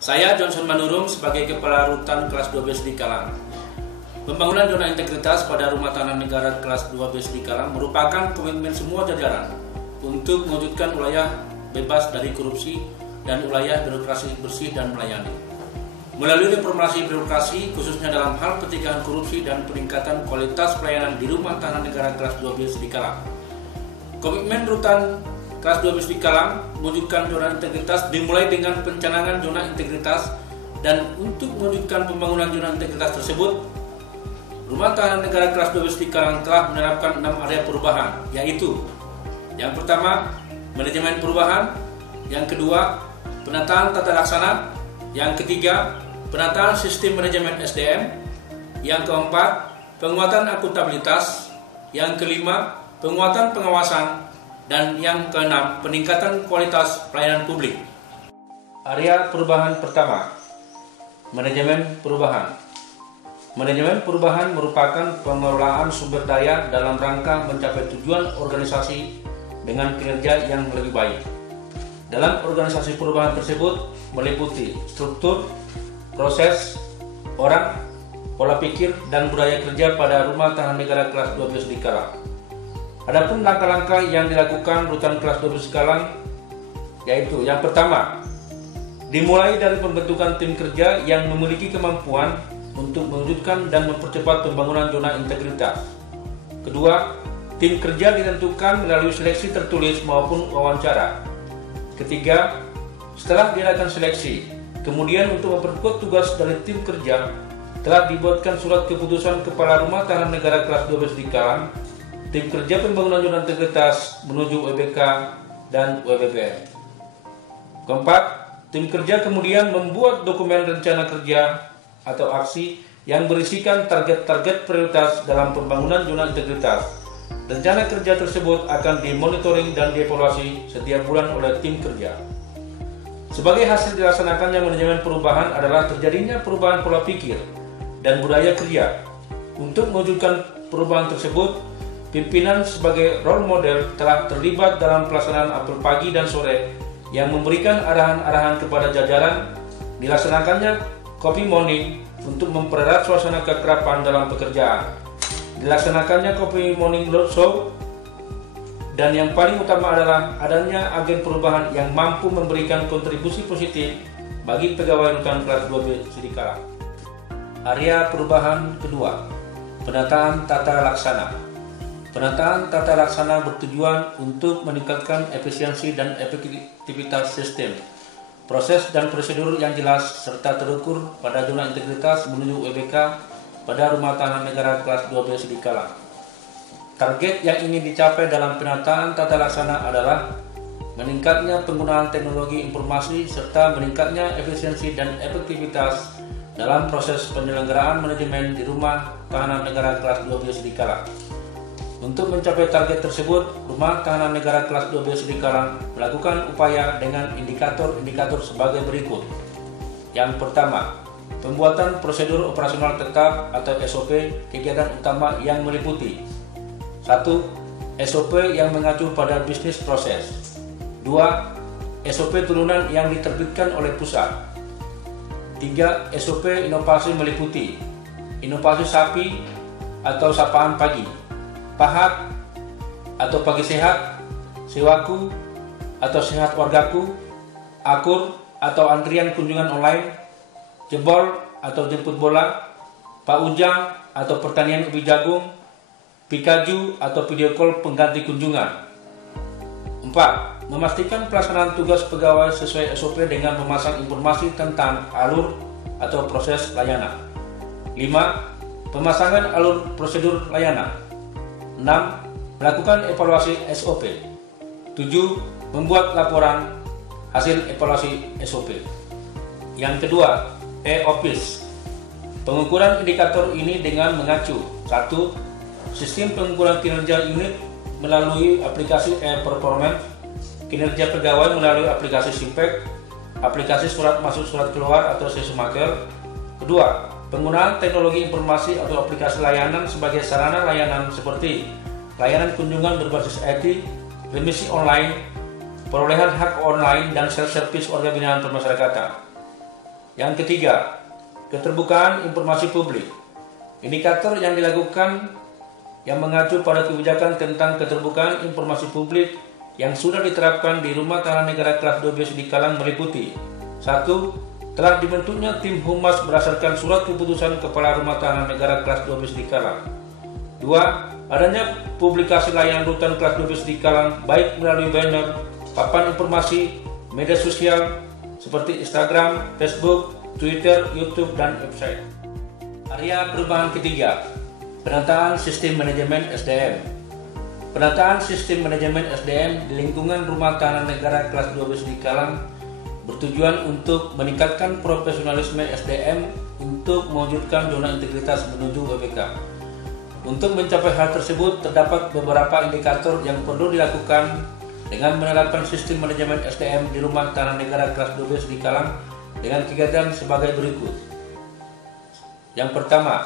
Saya Johnson Manurung sebagai Kepala Rutan kelas 12 di Kalang. Pembangunan zona integritas pada rumah tahanan negara kelas 12 di Kalang merupakan komitmen semua jajaran untuk mewujudkan wilayah bebas dari korupsi dan wilayah birokrasi bersih dan melayani. Melalui reformasi birokrasi khususnya dalam hal pencegahan korupsi dan peningkatan kualitas pelayanan di rumah tahanan negara kelas 12 di Kalang. Komitmen Rutan kelas 12 di Kalang mewujudkan zona integritas dimulai dengan pencanangan zona integritas, dan untuk mewujudkan pembangunan zona integritas tersebut, rumah tahanan negara kelas 12 di Kalang telah menerapkan 6 area perubahan, yaitu yang pertama, manajemen perubahan, yang kedua, penataan tata laksana, yang ketiga, penataan sistem manajemen SDM, yang keempat, penguatan akuntabilitas, yang kelima, penguatan pengawasan, dan yang keenam, peningkatan kualitas pelayanan publik. Area perubahan pertama, manajemen perubahan. Manajemen perubahan merupakan pengelolaan sumber daya dalam rangka mencapai tujuan organisasi dengan kinerja yang lebih baik. Dalam organisasi perubahan tersebut meliputi struktur, proses, orang, pola pikir, dan budaya kerja pada rumah tahanan negara kelas 12 di Kalang. Adapun langkah-langkah yang dilakukan Rutan kelas 12 Kalang yaitu yang pertama, dimulai dari pembentukan tim kerja yang memiliki kemampuan untuk mewujudkan dan mempercepat pembangunan zona integritas. Kedua, tim kerja ditentukan melalui seleksi tertulis maupun wawancara. Ketiga, setelah diadakan seleksi, kemudian untuk memperkuat tugas dari tim kerja, telah dibuatkan surat keputusan Kepala Rumah Tahanan Negara kelas 12 di Kalang, tim kerja pembangunan zona integritas menuju WBK dan WBBM. Keempat, tim kerja kemudian membuat dokumen rencana kerja atau aksi yang berisikan target-target prioritas dalam pembangunan zona integritas. Rencana kerja tersebut akan dimonitoring dan dievaluasi setiap bulan oleh tim kerja. Sebagai hasil dilaksanakannya manajemen perubahan adalah terjadinya perubahan pola pikir dan budaya kerja. Untuk mewujudkan perubahan tersebut, pimpinan sebagai role model telah terlibat dalam pelaksanaan apel pagi dan sore yang memberikan arahan-arahan kepada jajaran. Dilaksanakannya kopi morning untuk mempererat suasana keakraban dalam pekerjaan. Dilaksanakannya kopi morning roadshow, dan yang paling utama adalah adanya agen perubahan yang mampu memberikan kontribusi positif bagi pegawai Rutan kelas 12 di Kalang. Area perubahan kedua, penataan tata laksana. Penataan tata laksana bertujuan untuk meningkatkan efisiensi dan efektivitas sistem, proses dan prosedur yang jelas serta terukur pada zona integritas menuju WBK pada rumah tahanan negara kelas 12 di Kalang. Target yang ingin dicapai dalam penataan tata laksana adalah meningkatnya penggunaan teknologi informasi serta meningkatnya efisiensi dan efektivitas dalam proses penyelenggaraan manajemen di rumah tahanan negara kelas 12 di Kalang. Untuk mencapai target tersebut, Rumah Tahanan Negara kelas 12 di Kalang melakukan upaya dengan indikator-indikator sebagai berikut. Yang pertama, pembuatan prosedur operasional tetap atau SOP kegiatan utama yang meliputi 1. SOP yang mengacu pada bisnis proses. 2. SOP turunan yang diterbitkan oleh pusat. 3. SOP inovasi meliputi inovasi sapi atau sapaan pagi, pahat atau pagi sehat, sewaku atau sehat wargaku, akur atau antrian kunjungan online, jebol atau jemput bola, Pak Ujang atau pertanian ubi jagung, Pikaju atau video call pengganti kunjungan. 4. Memastikan pelaksanaan tugas pegawai sesuai SOP dengan memasang informasi tentang alur atau proses layanan. 5. Pemasangan alur prosedur layanan. 6. Melakukan evaluasi SOP. 7. Membuat laporan hasil evaluasi SOP. Yang kedua, e-office. Pengukuran indikator ini dengan mengacu 1. Sistem pengukuran kinerja unit melalui aplikasi e-performance, kinerja pegawai melalui aplikasi Simpek, aplikasi surat masuk surat keluar atau Sesumaker. Kedua, penggunaan teknologi informasi atau aplikasi layanan sebagai sarana layanan seperti layanan kunjungan berbasis IT, remisi online, perolehan hak online, dan self-service warga binaan permasyarakatan. Yang ketiga, keterbukaan informasi publik. Indikator yang dilakukan yang mengacu pada kebijakan tentang keterbukaan informasi publik yang sudah diterapkan di Rumah Tahanan Negara kelas 12 di Kalang meliputi: 1. Telah dibentuknya tim humas berdasarkan surat keputusan Kepala Rumah Tahanan Negara kelas 12 di Kalang. 2. Adanya publikasi layanan rutan kelas 12 di Kalang baik melalui banner, papan informasi, media sosial seperti Instagram, Facebook, Twitter, YouTube, dan website. Area perubahan ketiga, penataan sistem manajemen SDM. Penataan sistem manajemen SDM di lingkungan Rumah Tahanan Negara kelas 12 di Kalang bertujuan untuk meningkatkan profesionalisme SDM untuk mewujudkan zona integritas menuju WBK. Untuk mencapai hal tersebut, terdapat beberapa indikator yang perlu dilakukan dengan menerapkan sistem manajemen SDM di Rumah Tahanan Negara kelas 12 di Kalang dengan kegiatan sebagai berikut. Yang pertama,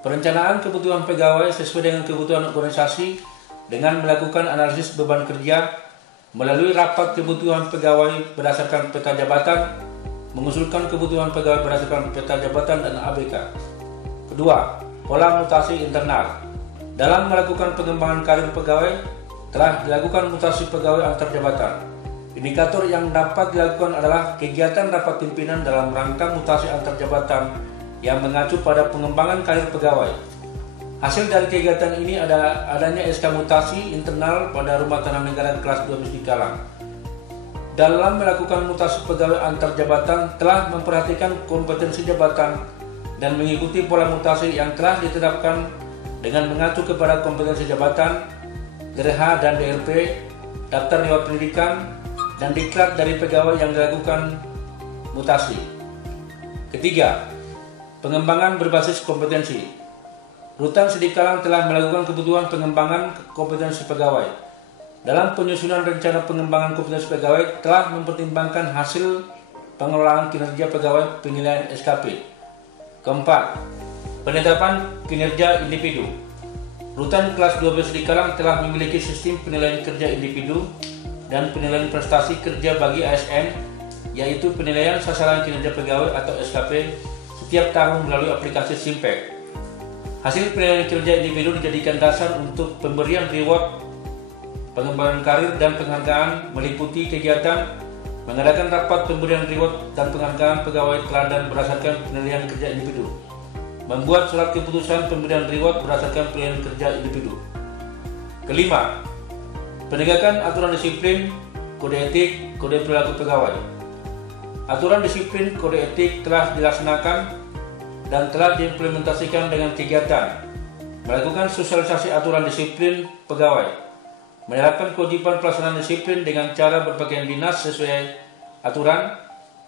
perencanaan kebutuhan pegawai sesuai dengan kebutuhan organisasi dengan melakukan analisis beban kerja melalui rapat kebutuhan pegawai berdasarkan peta jabatan, mengusulkan kebutuhan pegawai berdasarkan peta jabatan dan ABK. Kedua, pola mutasi internal. Dalam melakukan pengembangan karir pegawai, telah dilakukan mutasi pegawai antar jabatan. Indikator yang dapat dilakukan adalah kegiatan rapat pimpinan dalam rangka mutasi antar jabatan yang mengacu pada pengembangan karir pegawai. Hasil dari kegiatan ini adanya SK mutasi internal pada Rumah Tahanan Negara kelas 12 di Kalang. Dalam melakukan mutasi pegawai antar jabatan telah memperhatikan kompetensi jabatan dan mengikuti pola mutasi yang telah ditetapkan dengan mengacu kepada kompetensi jabatan, GRH dan DRP, daftar riwayat pendidikan, dan diklat dari pegawai yang dilakukan mutasi. Ketiga, pengembangan berbasis kompetensi. Rutan Sedi Kalang telah melakukan kebutuhan pengembangan kompetensi pegawai. Dalam penyusunan rencana pengembangan kompetensi pegawai telah mempertimbangkan hasil pengelolaan kinerja pegawai penilaian SKP. Keempat, penetapan kinerja individu. Rutan kelas 12 di Kalang telah memiliki sistem penilaian kerja individu dan penilaian prestasi kerja bagi ASN, yaitu penilaian sasaran kinerja pegawai atau SKP setiap tahun melalui aplikasi Simpek. Hasil penilaian kerja individu dijadikan dasar untuk pemberian reward, pengembangan karir dan penghargaan meliputi kegiatan mengadakan rapat pemberian reward dan penghargaan pegawai teladan berdasarkan penilaian kerja individu, membuat surat keputusan pemberian reward berdasarkan penilaian kerja individu. Kelima, penegakan aturan disiplin, kode etik, kode perilaku pegawai. Aturan disiplin kode etik telah dilaksanakan dan telah diimplementasikan dengan kegiatan melakukan sosialisasi aturan disiplin pegawai, menerapkan kewajiban pelaksanaan disiplin dengan cara berpakaian dinas sesuai aturan,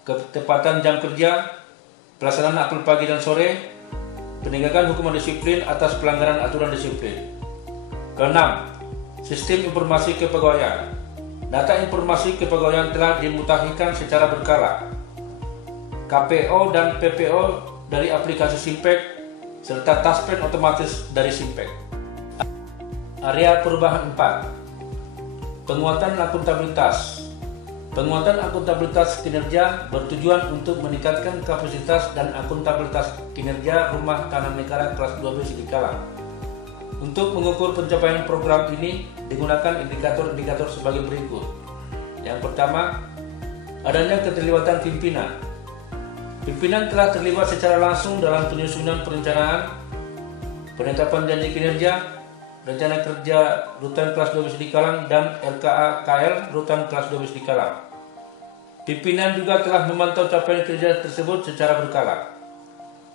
ketepatan jam kerja, pelaksanaan apel pagi dan sore, penegakan hukuman disiplin atas pelanggaran aturan disiplin. Keenam, sistem informasi kepegawaian. Data informasi kepegawaian telah dimutakhirkan secara berkala. KPO dan PPO dari aplikasi Simpek serta taspen otomatis dari Simpek. Area perubahan 4. Penguatan akuntabilitas. Penguatan akuntabilitas kinerja bertujuan untuk meningkatkan kapasitas dan akuntabilitas kinerja Rumah Tahanan Negara kelas 12 di Kalang. Untuk mengukur pencapaian program ini digunakan indikator-indikator sebagai berikut. Yang pertama, adanya keterlibatan pimpinan. Pimpinan telah terlibat secara langsung dalam penyusunan perencanaan, penetapan janji kinerja, rencana kerja Rutan kelas 12 di Kalang dan RKA KL Rutan kelas 12 di Kalang. Pimpinan juga telah memantau capaian kerja tersebut secara berkala.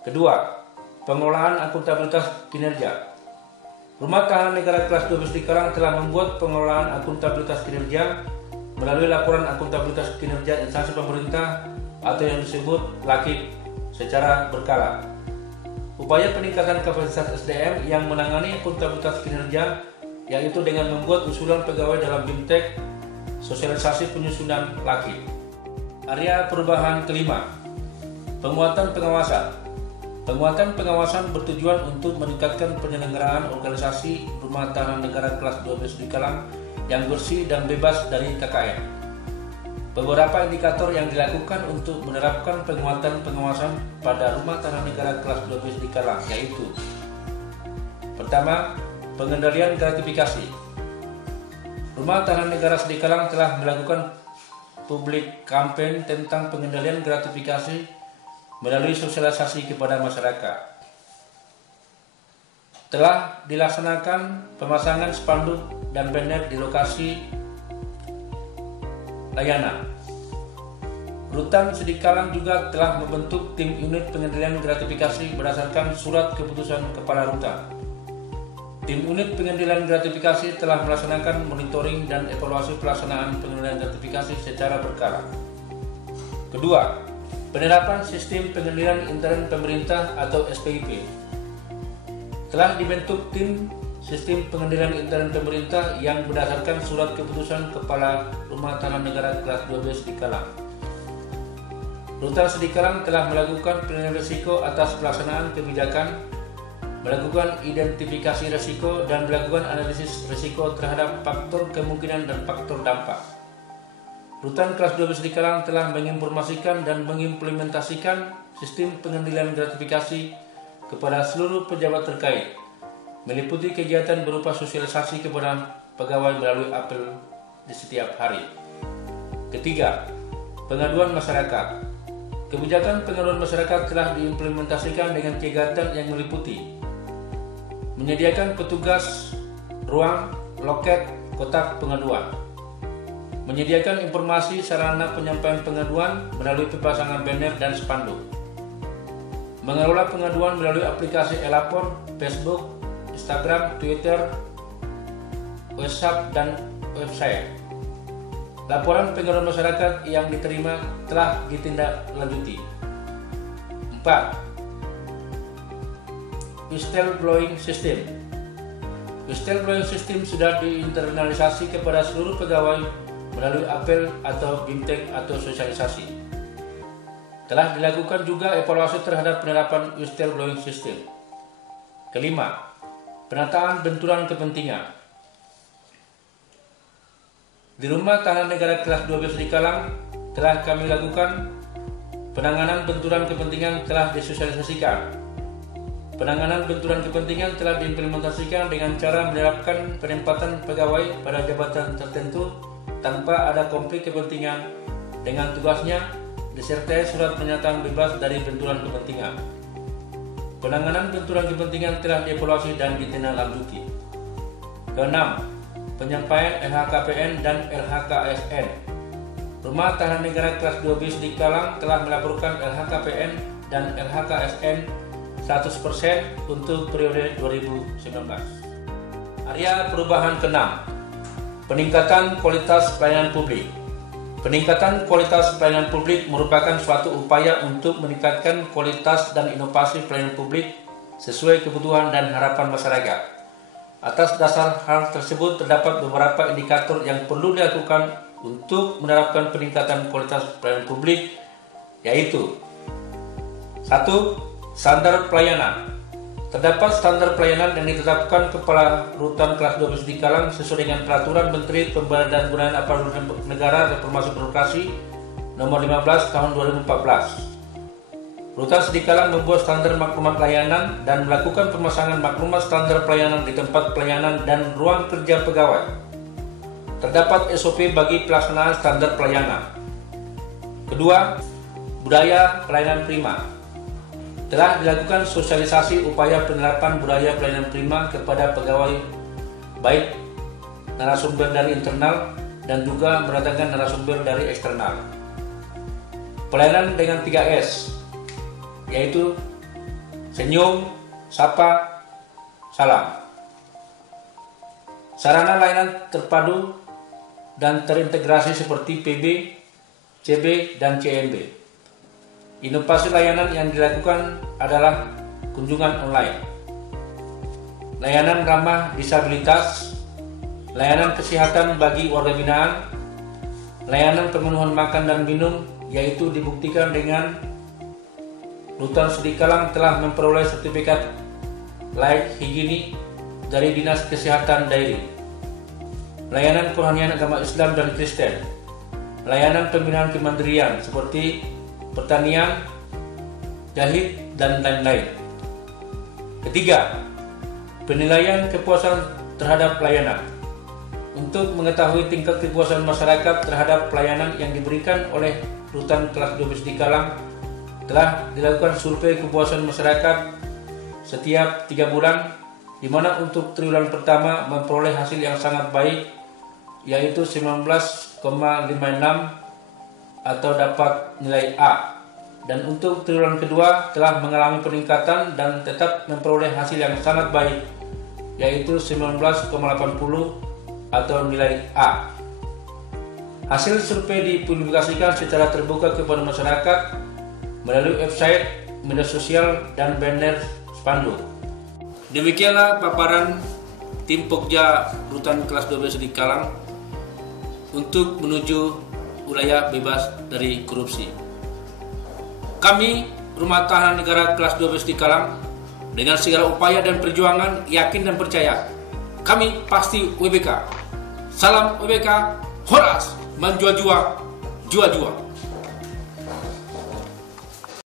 Kedua, pengelolaan akuntabilitas kinerja. Rumah Tahanan Negara kelas 12 di Kalang telah membuat pengelolaan akuntabilitas kinerja melalui laporan akuntabilitas kinerja instansi pemerintah atau yang disebut LAKIP secara berkala. Upaya peningkatan kapasitas SDM yang menangani akuntabilitas kinerja yaitu dengan membuat usulan pegawai dalam BIMTEK, sosialisasi penyusunan LAKIP. Area perubahan kelima, penguatan pengawasan. Penguatan pengawasan bertujuan untuk meningkatkan penyelenggaraan organisasi Rumah Tahanan Negara kelas 12 di Kalang yang bersih dan bebas dari KKN. Beberapa indikator yang dilakukan untuk menerapkan penguatan pengawasan pada rumah tanah negara kelas 12 di Kalang yaitu: pertama, pengendalian gratifikasi. Rumah tanah negara di Kalang telah melakukan publik campaign tentang pengendalian gratifikasi melalui sosialisasi kepada masyarakat. Telah dilaksanakan pemasangan spanduk dan banner di lokasi layanan. Rutan Sedi Kalang juga telah membentuk tim unit pengendalian gratifikasi berdasarkan surat keputusan Kepala Rutan. Tim unit pengendalian gratifikasi telah melaksanakan monitoring dan evaluasi pelaksanaan pengendalian gratifikasi secara berkala. Kedua, penerapan sistem pengendalian intern pemerintah atau SPIP. Telah dibentuk tim sistem pengendalian intern pemerintah yang berdasarkan surat keputusan Kepala Rumah Tanah Negara kelas 12 di Kalang. Rutan Sedi Kalang telah melakukan penilaian risiko atas pelaksanaan kebijakan, melakukan identifikasi risiko, dan melakukan analisis risiko terhadap faktor kemungkinan dan faktor dampak. Rutan kelas 12 di Kalang telah menginformasikan dan mengimplementasikan sistem pengendalian gratifikasi kepada seluruh pejabat terkait, meliputi kegiatan berupa sosialisasi kepada pegawai melalui apel di setiap hari. Ketiga, pengaduan masyarakat. Kebijakan pengaduan masyarakat telah diimplementasikan dengan kegiatan yang meliputi menyediakan petugas ruang, loket, kotak pengaduan, menyediakan informasi sarana penyampaian pengaduan melalui pemasangan banner dan spanduk, mengelola pengaduan melalui aplikasi e-lapor, Facebook, Instagram, Twitter, WhatsApp, dan website. Laporan pengaduan masyarakat yang diterima telah ditindaklanjuti. 4. Whistleblowing System. Whistleblowing System sudah diinternalisasi kepada seluruh pegawai melalui apel atau bimtek atau sosialisasi. Telah dilakukan juga evaluasi terhadap penerapan Whistleblowing System. Kelima, penataan benturan kepentingan. Di Rumah Tahanan Negara kelas 12 di Kalang telah kami lakukan penanganan benturan kepentingan telah disosialisasikan. Penanganan benturan kepentingan telah diimplementasikan dengan cara menerapkan penempatan pegawai pada jabatan tertentu tanpa ada konflik kepentingan dengan tugasnya disertai surat pernyataan bebas dari benturan kepentingan. Penanganan benturan kepentingan telah dievaluasi dan ditindaklanjuti. Keenam, penyampaian LHKPN dan LHKSN. Rumah Tahanan Negara kelas 12 di Kalang telah melaporkan LHKPN dan LHKSN 100% untuk periode 2019. Area perubahan ke-6, peningkatan kualitas pelayanan publik. Peningkatan kualitas pelayanan publik merupakan suatu upaya untuk meningkatkan kualitas dan inovasi pelayanan publik sesuai kebutuhan dan harapan masyarakat. Atas dasar hal tersebut, terdapat beberapa indikator yang perlu dilakukan untuk menerapkan peningkatan kualitas pelayanan publik, yaitu: 1. Standar pelayanan. Terdapat standar pelayanan yang ditetapkan Kepala Rutan kelas 12 di Kalang sesuai dengan Peraturan Menteri Pemberdayaan Gunaan Aparatur Negara Reformasi Birokrasi Nomor 15 Tahun 2014. Rutan Sedi Kalang membuat standar maklumat layanan dan melakukan pemasangan maklumat standar pelayanan di tempat pelayanan dan ruang kerja pegawai. Terdapat SOP bagi pelaksanaan standar pelayanan. Kedua, budaya pelayanan prima. Telah dilakukan sosialisasi upaya penerapan budaya pelayanan prima kepada pegawai, baik narasumber dari internal dan juga mendatangkan narasumber dari eksternal. Pelayanan dengan 3S, yaitu senyum, sapa, salam. Sarana layanan terpadu dan terintegrasi seperti PB, CB, dan CMB. Inovasi layanan yang dilakukan adalah kunjungan online, layanan ramah disabilitas, layanan kesehatan bagi warga binaan, layanan pemenuhan makan dan minum, yaitu dibuktikan dengan Rutan Sedi Kalang telah memperoleh sertifikat layak higienis dari Dinas Kesehatan Daerah. Layanan kerohanian agama Islam dan Kristen, layanan pembinaan kemandirian seperti pertanian, jahit, dan lain-lain. Ketiga, penilaian kepuasan terhadap pelayanan. Untuk mengetahui tingkat kepuasan masyarakat terhadap pelayanan yang diberikan oleh Rutan Kelas 12 di Kalang, telah dilakukan survei kepuasan masyarakat setiap 3 bulan, di mana untuk triwulan pertama memperoleh hasil yang sangat baik, yaitu 19,56 atau dapat nilai A. Dan untuk triwulan kedua telah mengalami peningkatan dan tetap memperoleh hasil yang sangat baik, yaitu 19,80 atau nilai A. Hasil survei dipublikasikan secara terbuka kepada masyarakat melalui website, media sosial, dan banner spanduk. Demikianlah paparan tim Pokja Rutan Kelas 12 di Kalang untuk menuju wilayah bebas dari korupsi. Kami, Rumah Tahanan Negara Kelas 12 di Kalang, dengan segala upaya dan perjuangan, yakin dan percaya, kami pasti WBK. Salam WBK, Horas, Manjua-jua, jua-jua.